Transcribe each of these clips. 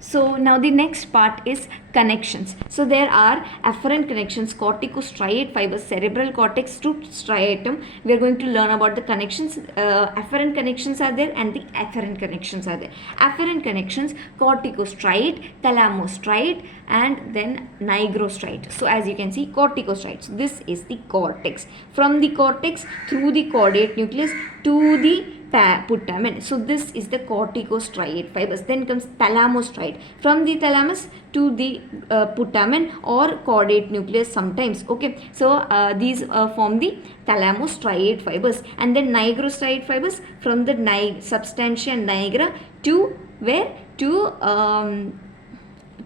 So now the next part is connections. So there are afferent connections, corticostriate fibers, cerebral cortex to striatum. We are going to learn about the connections. Afferent connections are there and the afferent connections are there. Afferent connections, corticostriate, thalamostriate, and then nigrostriate. So as you can see, corticostriate. So this is the cortex. From the cortex through the caudate nucleus to the putamen. So this is the corticostriate fibers. Then comes thalamostriate. From the thalamus to the putamen or caudate nucleus sometimes. Okay. So these form the thalamostriate fibers. And then nigrostriate fibers from the substantia nigra to where? To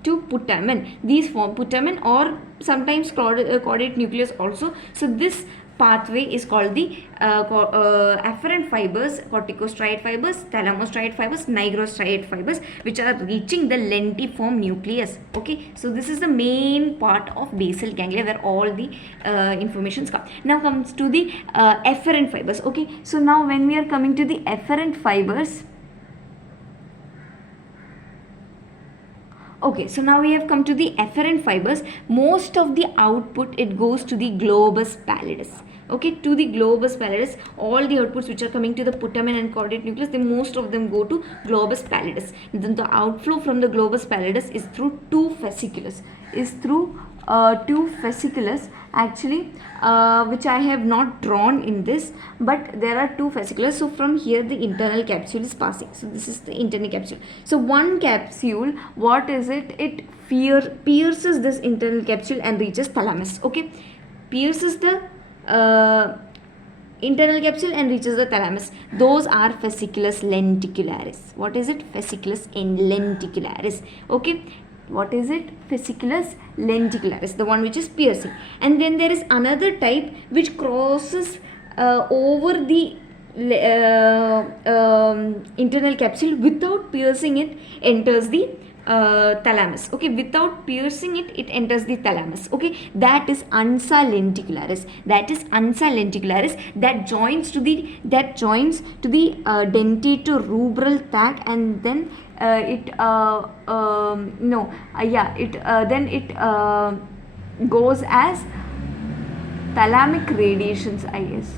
putamen. These form putamen or sometimes caudate nucleus also. So this pathway is called the afferent fibers, corticostriate fibers, thalamostriate fibers, nigrostriate fibers, which are reaching the lentiform nucleus. Okay, so this is the main part of basal ganglia where all the informations come. Now comes to the afferent fibers. Okay, so now when we are coming to the afferent fibers, okay, so now we have come to the afferent fibers. Most of the output, it goes to the globus pallidus. Okay, to the globus pallidus, all the outputs which are coming to the putamen and caudate nucleus, most of them go to globus pallidus. Then the outflow from the globus pallidus is through two fasciculus. Actually, which I have not drawn in this, but there are two fasciculus. So from here the internal capsule is passing. So this is the internal capsule. So one capsule, what is it? It pierces this internal capsule and reaches thalamus. Okay, pierces the internal capsule and reaches the thalamus. Those are fasciculus lenticularis. What is it? Fasciculus lenticularis. Okay, what is it? Fasciculus lenticularis, the one which is piercing. And then there is another type which crosses over the internal capsule without piercing it, enters the thalamus. Okay, without piercing it, it enters the thalamus. Okay, that is ansa lenticularis. That is ansa lenticularis that joins to the dentatorubral tract, and then goes as thalamic radiations, I guess.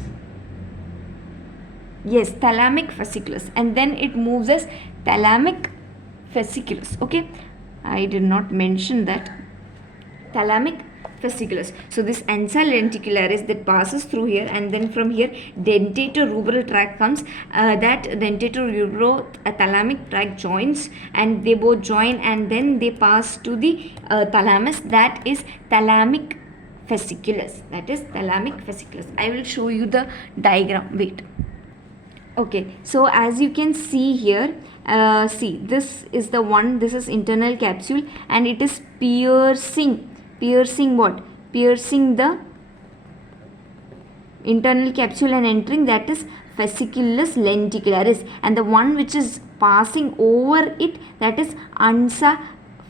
Yes, thalamic fasciculus, and then it moves as thalamic fasciculus. Okay, I did not mention that. Thalamic fasciculus. So this ansa lenticularis that passes through here, and then from here dentatorubral tract comes. That dentatorubro-thalamic tract joins, and they both join, and then they pass to the thalamus. That is thalamic fasciculus. That is thalamic fasciculus. I will show you the diagram. Wait. Okay, so as you can see here, see, this is the one, this is internal capsule, and it is piercing what? Piercing the internal capsule and entering, that is fasciculus lenticularis, and the one which is passing over it, that is ansa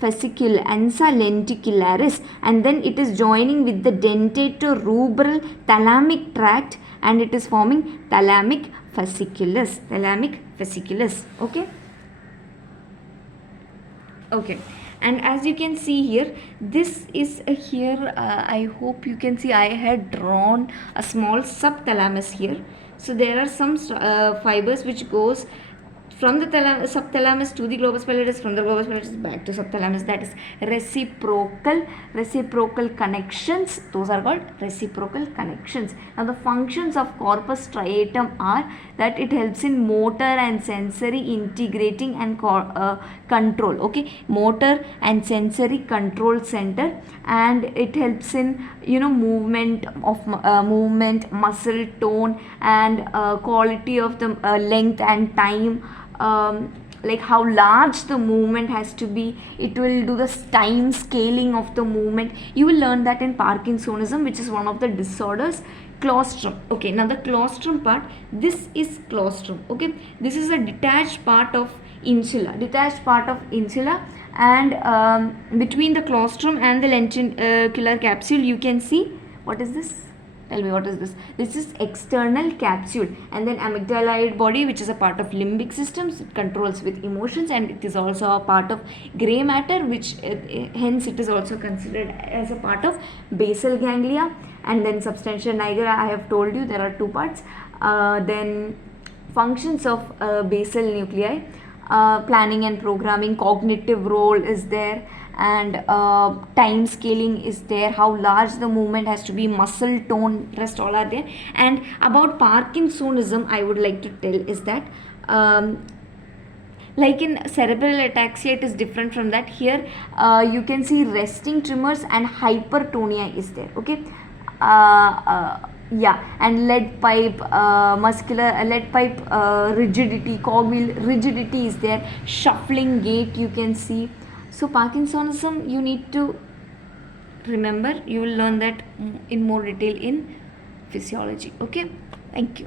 lenticularis, and then it is joining with the dentatorubral thalamic tract, and it is forming thalamic fasciculus. Okay, and as you can see here, this is here, I hope you can see, I had drawn a small subthalamus here. So there are some fibers which goes from the subthalamus to the globus pallidus, from the globus pallidus back to subthalamus. That is reciprocal connections. Those are called reciprocal connections. Now the functions of corpus striatum are that it helps in motor and sensory integrating and control. Okay, motor and sensory control center, and it helps in movement, muscle tone, and quality of the length and time. Like how large the movement has to be. It will do the time scaling of the movement. You will learn that in Parkinsonism, which is one of the disorders. Claustrum. Okay, now the claustrum part, this is claustrum. Okay, this is a detached part of insula, and between the claustrum and the lenticular capsule, you can see, what is this? Tell me, what is this? This is external capsule. And then amygdaloid body, which is a part of limbic systems, it controls with emotions, and it is also a part of gray matter, which hence it is also considered as a part of basal ganglia. And then substantia nigra, I have told you there are two parts. Then functions of basal nuclei, planning and programming, cognitive role is there, and time scaling is there, how large the movement has to be, muscle tone, rest all are there. And about Parkinsonism, I would like to tell is that like in cerebral ataxia, it is different from that. Here you can see resting tremors and hypertonia is there. Okay. Yeah, and lead pipe, muscular lead pipe rigidity, cogwheel rigidity is there, shuffling gait you can see. So Parkinsonism, you need to remember, you will learn that in more detail in physiology. Okay, thank you.